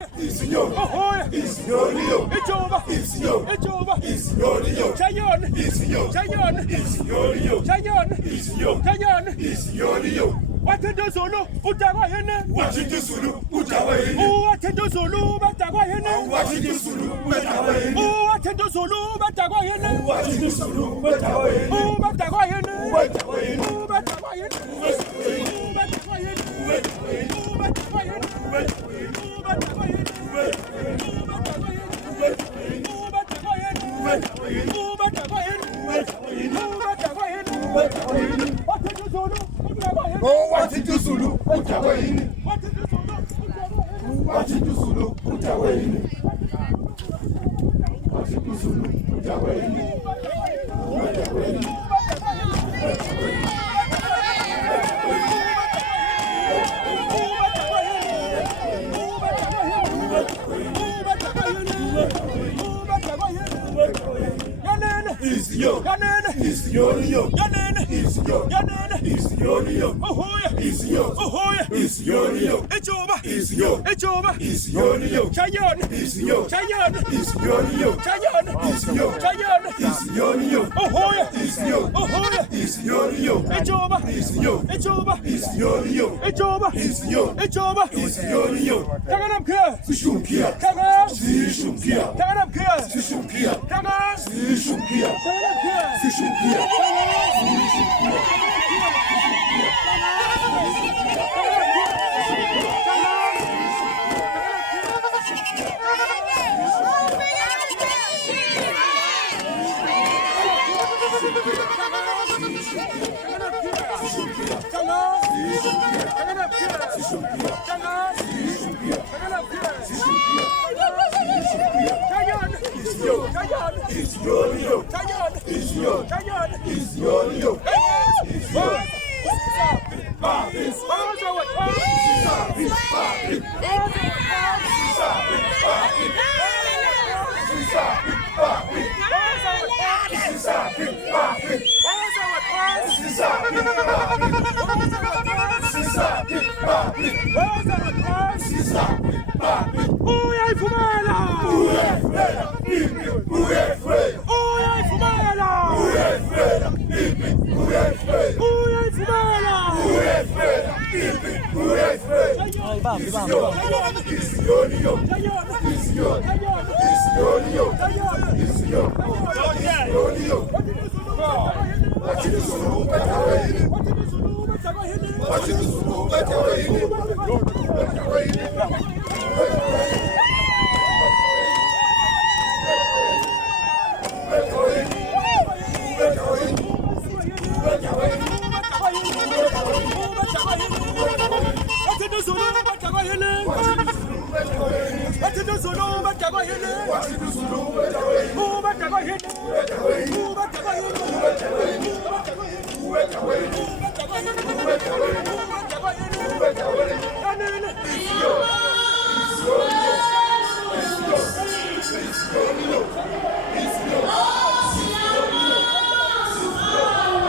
Isinyoni, isinyoni, Ijoba, isinyoni, Ijoba, isinyoni, Chayon, isinyoni, Chayon, isinyoni, Chayon, isinyoni, Chayon. isinyoni. Wathendo Zulu udakwa yini? Wathendo Zulu udakwa yini? Wathendo Zulu badakwa yini? Wathendo Zulu udakwa yini? Wathendo Zulu badakwa yini? Wathendo Zulu udakwa yini? Badakwa yini? Udakwa yini? Badakwa yini? Badakwa yini? Badakwa yini? Badakwa yini? Oh, Wathendo Zulu udakwa yini? Wathendo Zulu udakwa yini? Wathendo Zulu udakwa yini? Udakwa yini? Isinyoni, isinyoni, isinyoni, isinyoni, isinyoni, isinyoni, Ijoba, isinyoni, Ijoba, isinyoni, Chayon, isinyoni, Chayon, isinyoni, Chayon, isinyoni, Chayon, isinyoni, isinyoni, isinyoni, Ijoba, isinyoni, Ijoba, isinyoni, Ijoba, isinyoni, Ijoba, isinyoni. Taganamkaya, Sishumkia, Taga, sishumkia, Taganamkaya, sishumkia, Taga, sishumkia, Taganamkaya, sishumkia,